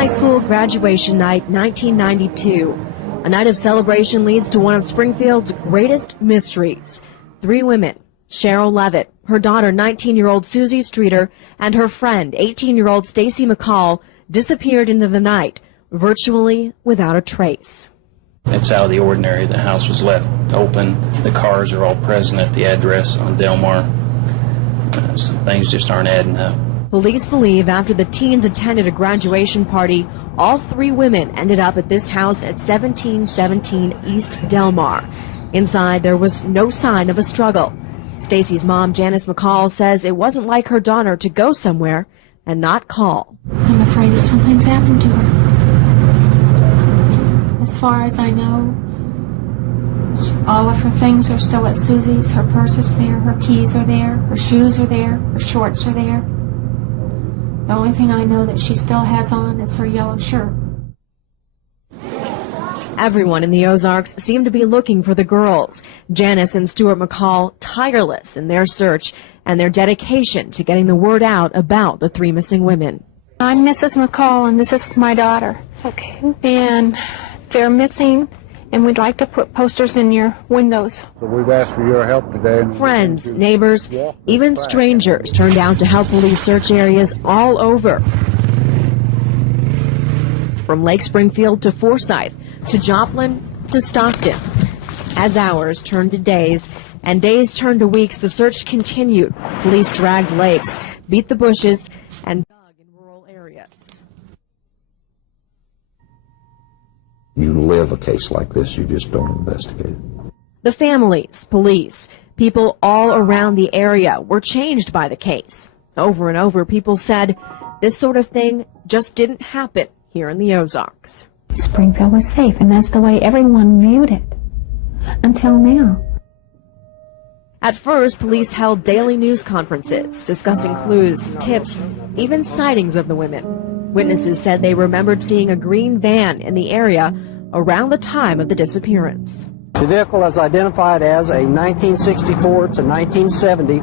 High school graduation night, 1992. A night of celebration leads to one of Springfield's greatest mysteries. 3 women, Sherrill Levitt, her daughter 19-year-old Susie Streeter, and her friend 18-year-old Stacy McCall, disappeared into the night, virtually without a trace. It's out of the ordinary. The house was left open. The cars are all present at the address on Delmar. Some things just aren't adding up. Police believe after the teens attended a graduation party, all 3 women ended up at this house at 1717 East Delmar. Inside, there was no sign of a struggle. Stacy's mom, Janice McCall, says it wasn't like her daughter to go somewhere and not call. I'm afraid that something's happened to her. As far as I know, all of her things are still at Susie's. Her purse is there, her keys are there, her shoes are there, her shorts are there. The only thing I know that she still has on is her yellow shirt. Everyone in the Ozarks seemed to be looking for the girls. Janice and Stuart McCall tireless in their search and their dedication to getting the word out about the 3 missing women. I'm Mrs. McCall, and this is my daughter. Okay. And they're missing, and we'd like to put posters in your windows. So we've asked for your help today. Friends, neighbors, even strangers turned out to help police search areas all over. From Lake Springfield to Forsyth, to Joplin, to Stockton. As hours turned to days, and days turned to weeks, the search continued. Police dragged lakes, beat the bushes, and dug in rural areas. You live a case like this, you just don't investigate it. The families, police, people all around the area were changed by the case. Over and over, people said this sort of thing just didn't happen here in the Ozarks. Springfield was safe, and that's the way everyone viewed it until now. At first, police held daily news conferences discussing clues, tips, even sightings of the women. Witnesses said they remembered seeing a green van in the area around the time of the disappearance. The vehicle is identified as a 1964 to 1970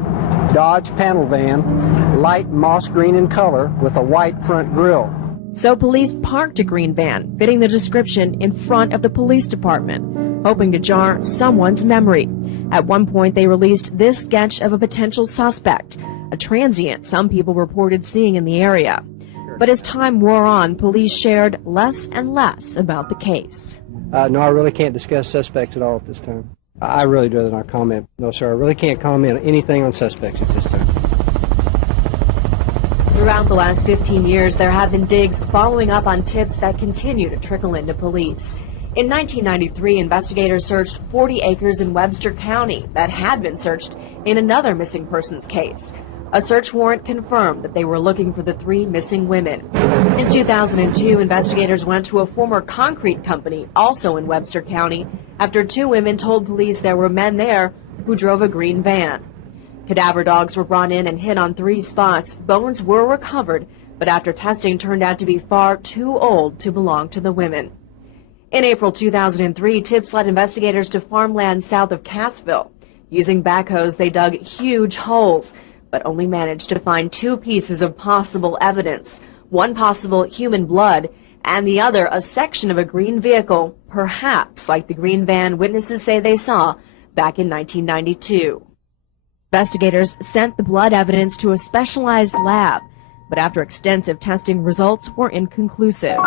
Dodge panel van, light moss green in color with a white front grille. So police parked a green van fitting the description in front of the police department, hoping to jar someone's memory. At one point, they released this sketch of a potential suspect, a transient some people reported seeing in the area. But as time wore on, police shared less and less about the case. No, I really can't discuss suspects at all at this time. I really do rather not comment. No, sir, I really can't comment on anything on suspects at this time. Throughout the last 15 years, there have been digs following up on tips that continue to trickle into police. In 1993, investigators searched 40 acres in Webster County that had been searched in another missing persons case. A search warrant confirmed that they were looking for the 3 missing women. In 2002, investigators went to a former concrete company, also in Webster County, after 2 women told police there were men there who drove a green van. Cadaver dogs were brought in and hit on 3 spots. Bones were recovered, but after testing turned out to be far too old to belong to the women. In April 2003, tips led investigators to farmland south of Cassville. Using backhoes, they dug huge holes, but only managed to find 2 pieces of possible evidence, one possible human blood, and the other a section of a green vehicle, perhaps like the green van witnesses say they saw back in 1992. Investigators sent the blood evidence to a specialized lab, but after extensive testing, results were inconclusive.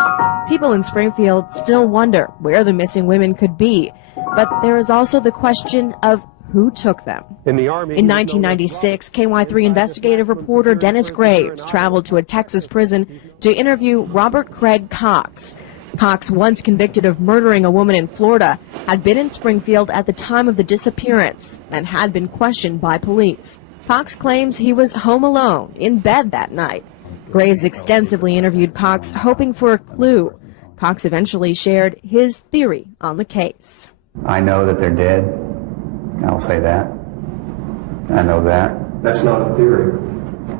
People in Springfield still wonder where the missing women could be, but there is also the question of who took them. In 1996, KY3 investigative reporter Dennis Graves traveled to a Texas prison to interview Robert Craig Cox. Cox, once convicted of murdering a woman in Florida, had been in Springfield at the time of the disappearance and had been questioned by police. Cox claims he was home alone, in bed that night. Graves extensively interviewed Cox, hoping for a clue. Cox eventually shared his theory on the case. I know that they're dead. I'll say that. I know that. That's not a theory.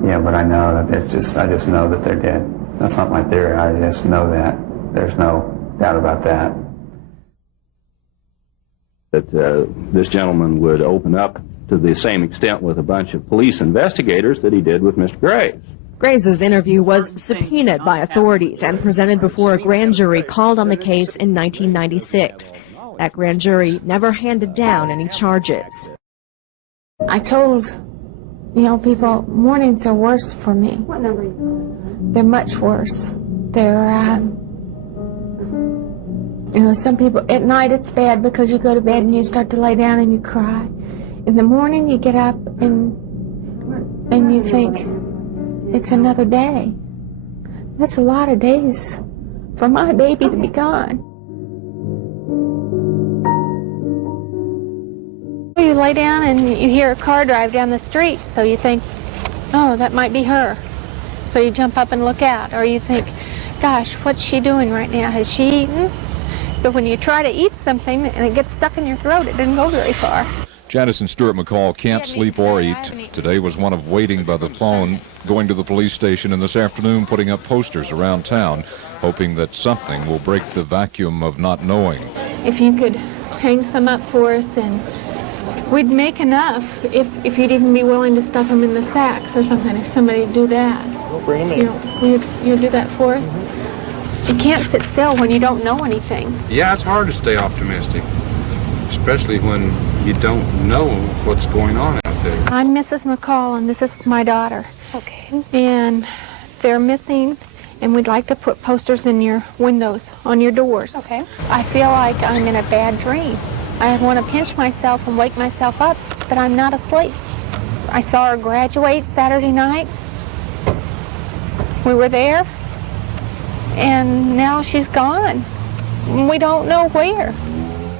Yeah, but I know that I just know that they're dead. That's not my theory. I just know that. There's no doubt about that. That this gentleman would open up to the same extent with a bunch of police investigators that he did with Mr. Graves. Graves' interview was subpoenaed by authorities and presented before a grand jury called on the case in 1996. That grand jury never handed down any charges. I told, people, mornings are worse for me. What number? They're much worse. They're, some people, at night it's bad because you go to bed and you start to lay down and you cry. In the morning you get up and you think, it's another day. That's a lot of days for my baby to be gone. You lay down and you hear a car drive down the street, so you think, oh, that might be her. So you jump up and look out, or you think, gosh, what's she doing right now? Has she eaten? So when you try to eat something and it gets stuck in your throat, it didn't go very far. Janice and Stuart McCall can't sleep or eat. Today was one of waiting by the phone, going to the police station, and this afternoon putting up posters around town, hoping that something will break the vacuum of not knowing. If you could hang some up for us, and we'd make enough if you'd even be willing to stuff them in the sacks or something, if somebody would do that. We'll bring them in. You'll do that for us? You can't sit still when you don't know anything. Yeah, it's hard to stay optimistic, especially when you don't know what's going on out there. I'm Mrs. McCall, and this is my daughter. Okay. And they're missing, and we'd like to put posters in your windows, on your doors. Okay. I feel like I'm in a bad dream. I want to pinch myself and wake myself up, but I'm not asleep. I saw her graduate Saturday night. We were there, and now she's gone. We don't know where.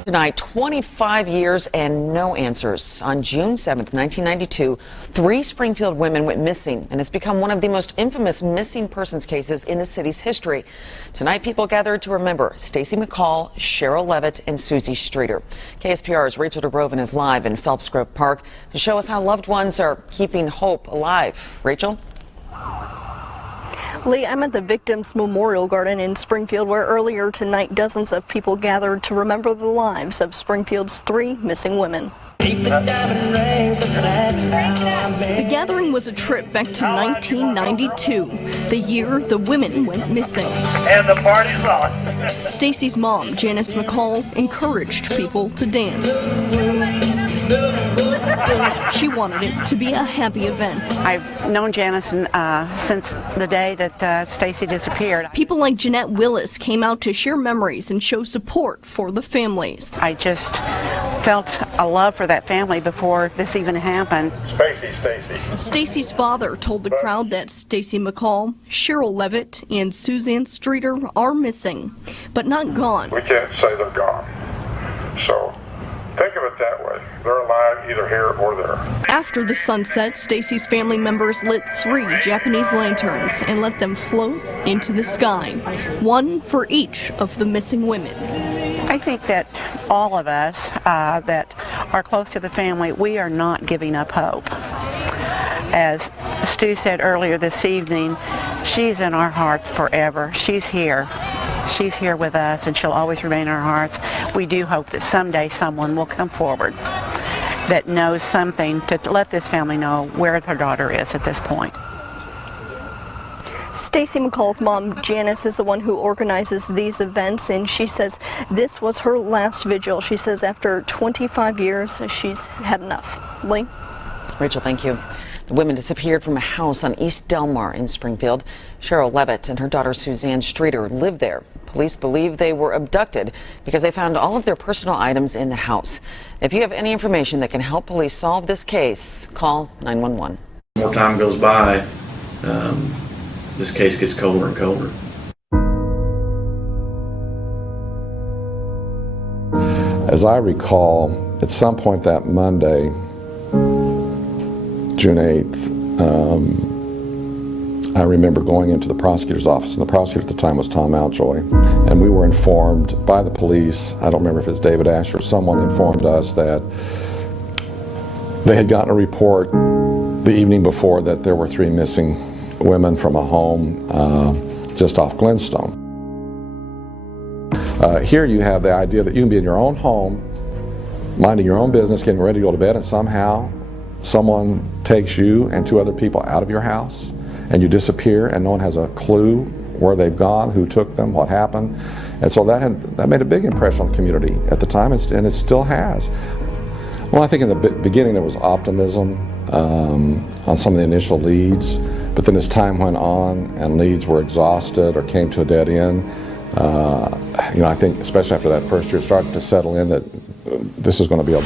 Tonight, 25 years and no answers. On June 7th, 1992, 3 Springfield women went missing, and it's become one of the most infamous missing persons cases in the city's history. Tonight, people gathered to remember Stacy McCall, Sherrill Levitt, and Susie Streeter. KSPR's Rachel DeBroven is live in Phelps Grove Park to show us how loved ones are keeping hope alive. Rachel? Lee, I'm at the Victims Memorial Garden in Springfield, where earlier tonight dozens of people gathered to remember the lives of Springfield's 3 missing women. The gathering was a trip back to 1992, the year the women went missing. And the party's on. Stacy's mom, Janice McCall, encouraged people to dance. She wanted it to be a happy event. I've known Janice since the day that Stacy disappeared. People like Jeanette Willis came out to share memories and show support for the families. I just felt a love for that family before this even happened. Stacy. Stacy's father told the crowd that Stacy McCall, Sherrill Levitt, and Suzanne Streeter are missing, but not gone. We can't say they're gone. So think of it that way. They're alive either here or there. After the sunset, Stacy's family members lit 3 Japanese lanterns and let them float into the sky, one for each of the missing women. I think that all of us that are close to the family, we are not giving up hope. As Stu said earlier this evening, she's in our hearts forever. She's here. She's here with us, and she'll always remain in our hearts. We do hope that someday someone will come forward that knows something to let this family know where her daughter is at this point. Stacy McCall's mom, Janice, is the one who organizes these events, and she says this was her last vigil. She says after 25 years, she's had enough. Lee? Rachel, thank you. The women disappeared from a house on East Delmar in Springfield. Sherrill Levitt and her daughter Suzanne Streeter lived there. Police believe they were abducted because they found all of their personal items in the house. If you have any information that can help police solve this case, call 911. More time goes by, this case gets colder and colder. As I recall, at some point that Monday, June 8th, I remember going into the prosecutor's office, and the prosecutor at the time was Tom Mountjoy, and we were informed by the police, I don't remember if it's David Asher, someone informed us that they had gotten a report the evening before that there were 3 missing women from a home just off Glenstone. Here you have the idea that you can be in your own home, minding your own business, getting ready to go to bed, and somehow someone takes you and 2 other people out of your house and you disappear and no one has a clue where they've gone, who took them, what happened. And so that made a big impression on the community at the time, and it still has. Well, I think in the beginning there was optimism on some of the initial leads, but then as time went on and leads were exhausted or came to a dead end, I think especially after that first year it started to settle in that this is going to be a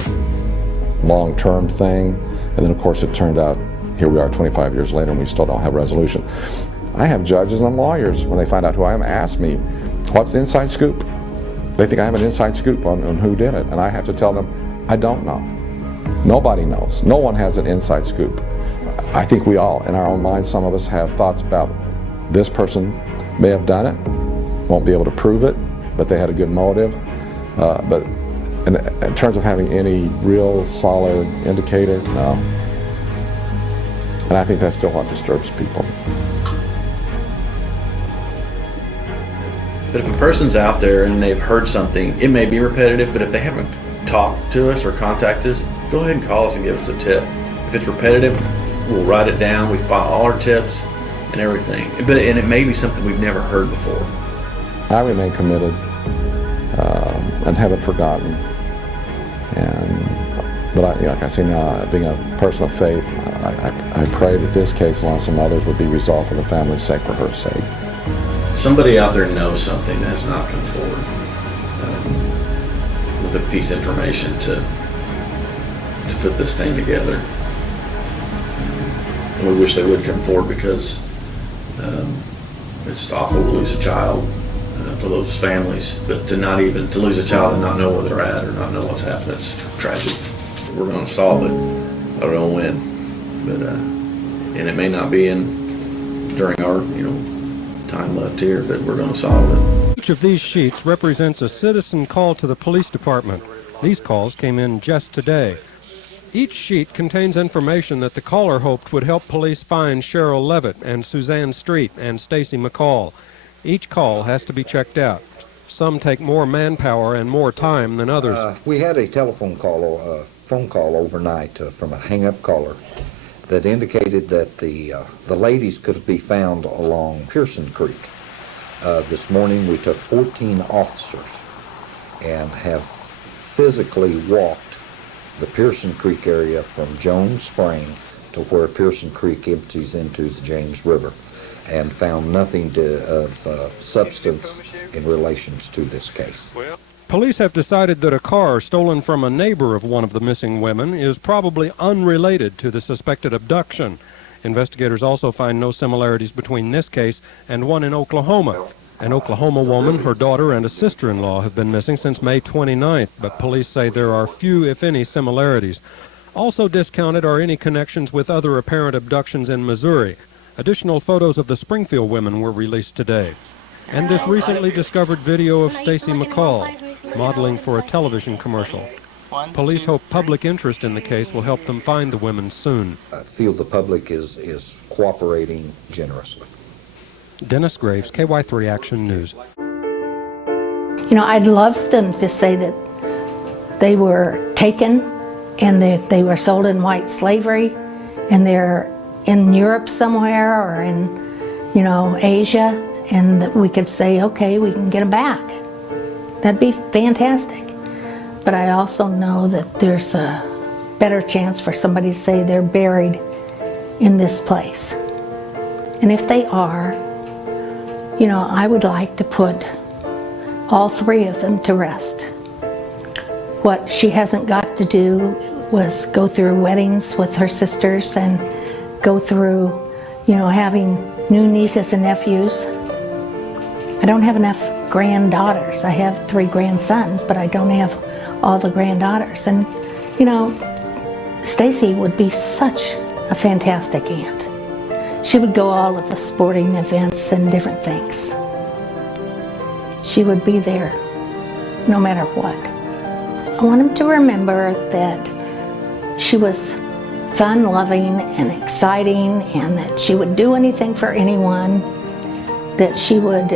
long-term thing. And then of course it turned out, here we are 25 years later and we still don't have a resolution. I have judges and lawyers, when they find out who I am, ask me, what's the inside scoop? They think I have an inside scoop on who did it, and I have to tell them, I don't know. Nobody knows. No one has an inside scoop. I think we all, in our own minds, some of us have thoughts about this person may have done it, won't be able to prove it, but they had a good motive. But in terms of having any real solid indicator, no. And I think that's still what disturbs people. But if a person's out there and they've heard something, it may be repetitive, but if they haven't talked to us or contacted us, go ahead and call us and give us a tip. If it's repetitive, we'll write it down, we file all our tips and everything. And it may be something we've never heard before. I remain committed and haven't forgotten. But like I say now, being a person of faith, I pray that this case, along with some others, would be resolved for the family's sake, for her sake. Somebody out there knows something that has not come forward with a piece of information to put this thing together. And we wish they would come forward because it's awful to lose a child for those families, but to lose a child and not know where they're at or not know what's happened, it's tragic. We're going to solve it. I don't know when, but and it may not be during our time left here, but we're going to solve it. Each of these sheets represents a citizen call to the police department. These calls came in just today. Each sheet contains information that the caller hoped would help police find Sherrill Levitt and Suzanne Street and Stacy McCall. Each call has to be checked out. Some take more manpower and more time than others. We had a phone call overnight from a hang-up caller that indicated that the ladies could be found along Pearson Creek. This morning we took 14 officers and have physically walked the Pearson Creek area from Jones Spring to where Pearson Creek empties into the James River, and found nothing of substance in relations to this case. Police have decided that a car stolen from a neighbor of one of the missing women is probably unrelated to the suspected abduction. Investigators also find no similarities between this case and one in Oklahoma. An Oklahoma woman, her daughter, and a sister-in-law have been missing since May 29th, but police say there are few, if any, similarities. Also discounted are any connections with other apparent abductions in Missouri. Additional photos of the Springfield women were released today. And this recently discovered video of Stacy McCall, modeling for a television commercial. Police hope public interest in the case will help them find the women soon. I feel the public is cooperating generously. Dennis Graves, KY3 Action News. I'd love them to say that they were taken and that they were sold in white slavery and they're in Europe somewhere or in, Asia, and that we could say, okay, we can get them back. That'd be fantastic. But I also know that there's a better chance for somebody to say they're buried in this place. And if they are, I would like to put all three of them to rest. What she hasn't got to do was go through weddings with her sisters and go through, having new nieces and nephews. I don't have enough granddaughters. I have 3 grandsons, but I don't have all the granddaughters. And, Stacy would be such a fantastic aunt. She would go all of the sporting events and different things. She would be there no matter what. I want them to remember that she was fun, loving, and exciting, and that she would do anything for anyone, that she would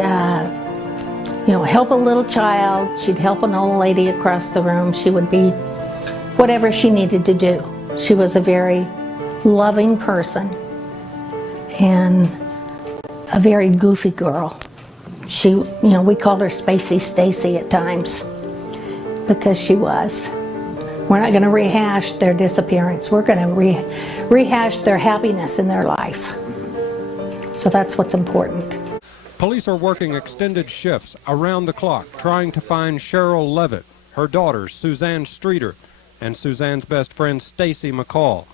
help a little child, she'd help an old lady across the room, she would be whatever she needed to do. She was a very loving person, and a very goofy girl. She, we called her Spacey Stacy at times because she was. We're not going to rehash their disappearance. We're going to rehash their happiness in their life. So that's what's important. Police are working extended shifts around the clock trying to find Sherrill Levitt, her daughters Suzanne Streeter and Suzanne's best friend Stacy McCall.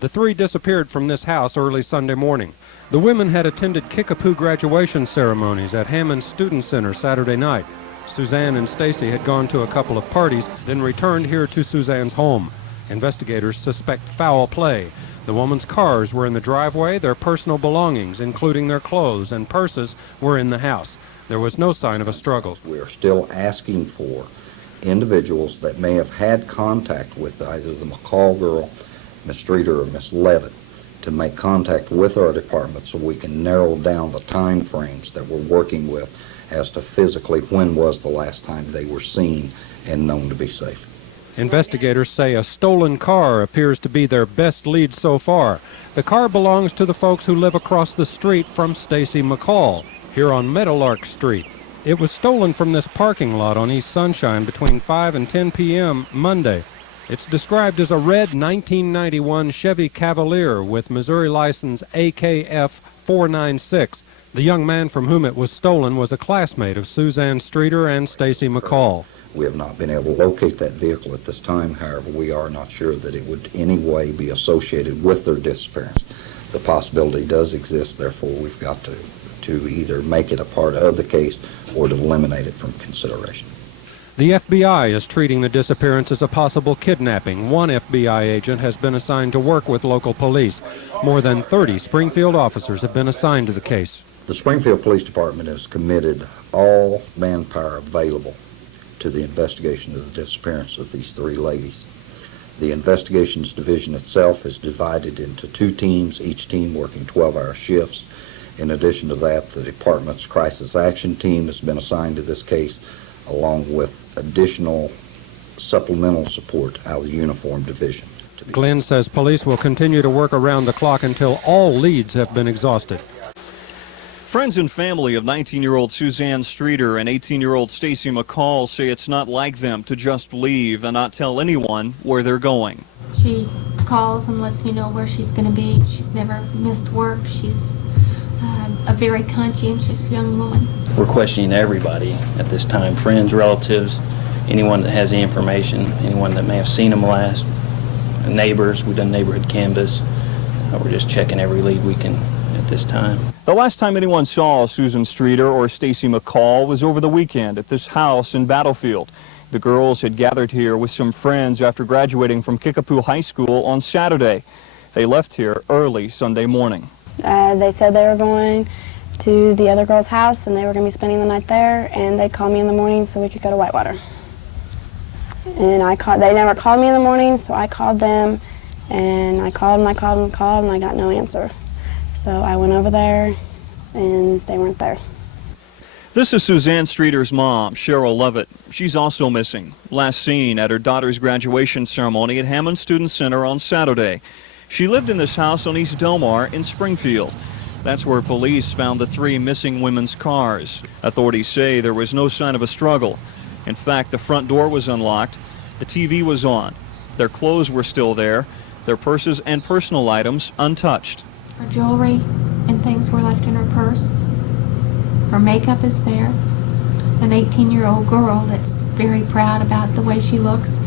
The three disappeared from this house early Sunday morning. The women had attended Kickapoo graduation ceremonies at Hammond Student Center Saturday night. Suzanne and Stacy had gone to a couple of parties, then returned here to Suzanne's home. Investigators suspect foul play. The woman's cars were in the driveway. Their personal belongings, including their clothes and purses, were in the house. There was no sign of a struggle. We are still asking for individuals that may have had contact with either the McCall girl, Miss Streeter, or Miss Levitt to make contact with our department so we can narrow down the time frames that we're working with as to physically when was the last time they were seen and known to be safe. Investigators say a stolen car appears to be their best lead so far. The car belongs to the folks who live across the street from Stacy McCall, here on Meadowlark Street. It was stolen from this parking lot on East Sunshine between 5 and 10 p.m. Monday. It's described as a red 1991 Chevy Cavalier with Missouri license AKF 496. The young man from whom it was stolen was a classmate of Suzanne Streeter and Stacy McCall. We have not been able to locate that vehicle at this time. However, we are not sure that it would in any way be associated with their disappearance. The possibility does exist, therefore we've got to either make it a part of the case or to eliminate it from consideration. The FBI is treating the disappearance as a possible kidnapping. One FBI agent has been assigned to work with local police. More than 30 Springfield officers have been assigned to the case. The Springfield Police Department has committed all manpower available to the investigation of the disappearance of these three ladies. The investigations division itself is divided into two teams, each team working 12-hour shifts. In addition to that, the department's crisis action team has been assigned to this case, along with additional supplemental support out of the uniform division. Glenn says police will continue to work around the clock until all leads have been exhausted. Friends and family of 19-year-old Suzanne Streeter and 18-year-old Stacy McCall say it's not like them to just leave and not tell anyone where they're going. She calls and lets me know where she's going to be. She's never missed work. She's a very conscientious young woman. We're questioning everybody at this time, friends, relatives, anyone that has the information, anyone that may have seen them last, neighbors. We've done neighborhood canvas. We're just checking every lead we can at this time. The last time anyone saw Susan Streeter or Stacy McCall was over the weekend at this house in Battlefield. The girls had gathered here with some friends after graduating from Kickapoo High School on Saturday. They left here early Sunday morning. They said they were going to the other girl's house and they were going to be spending the night there, and they called me in the morning so we could go to Whitewater. And they never called me in the morning, so I called them, and I called and I got no answer. So I went over there, and they weren't there. This is Suzanne Streeter's mom, Sherrill Levitt. She's also missing. Last seen at her daughter's graduation ceremony at Hammond Student Center on Saturday. She lived in this house on East Delmar in Springfield. That's where police found the three missing women's cars. Authorities say there was no sign of a struggle. In fact, the front door was unlocked, the TV was on, their clothes were still there, their purses and personal items untouched. Her jewelry and things were left in her purse. Her makeup is there. An 18-year-old girl that's very proud about the way she looks,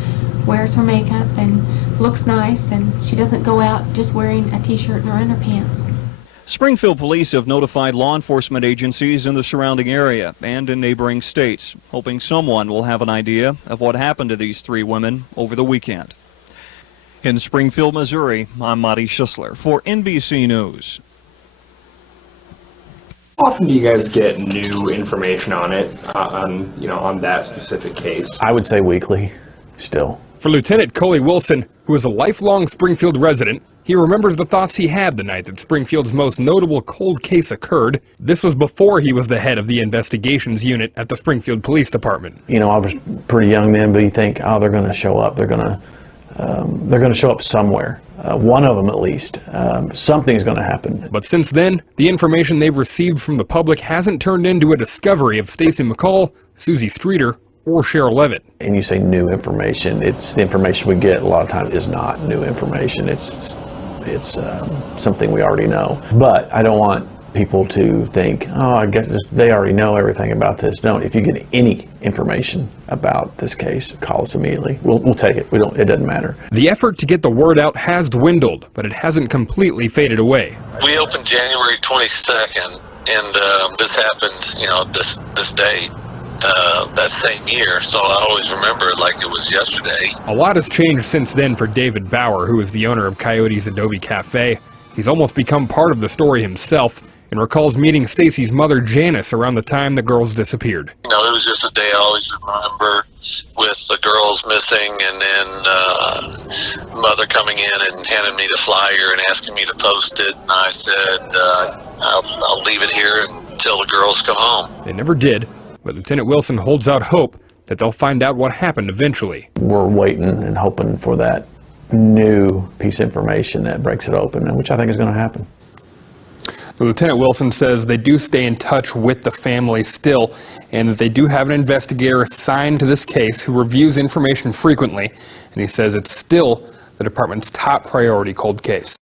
wears her makeup and looks nice, and she doesn't go out just wearing a t-shirt and her underpants. Springfield police have notified law enforcement agencies in the surrounding area and in neighboring states, hoping someone will have an idea of what happened to these three women over the weekend. In Springfield, Missouri, I'm Marty Schussler for NBC News. How often do you guys get new information on it, on that specific case? I would say weekly, still. For Lieutenant Coley Wilson, who is a lifelong Springfield resident, he remembers the thoughts he had the night that Springfield's most notable cold case occurred. This was before he was the head of the investigations unit at the Springfield Police Department. You know, I was pretty young then, but you think, oh, they're going to show up. They're going to they're going to show up somewhere. One of them at least. Something's going to happen. But since then, the information they've received from the public hasn't turned into a discovery of Stacy McCall, Susie Streeter, or Sherrill Levitt. And you say new information, it's the information we get a lot of times is not new information. It's something we already know. But I don't want people to think, oh, I guess they already know everything about this. No, if you get any information about this case, call us immediately. We'll take it. It doesn't matter. The effort to get the word out has dwindled, but it hasn't completely faded away. We opened January 22nd, and this happened, this day. That same year, so I always remember it like it was yesterday. A lot has changed since then for David Bauer, who is the owner of Coyote's Adobe Cafe. He's almost become part of the story himself and recalls meeting Stacy's mother Janice around the time the girls disappeared. It was just a day I always remember, with the girls missing, and then mother coming in and handing me the flyer and asking me to post it, and I said I'll leave it here until the girls come home. They never did. But Lieutenant Wilson holds out hope that they'll find out what happened eventually. We're waiting and hoping for that new piece of information that breaks it open, which I think is going to happen. Lieutenant Wilson says they do stay in touch with the family still, and that they do have an investigator assigned to this case who reviews information frequently, and he says it's still the department's top priority cold case.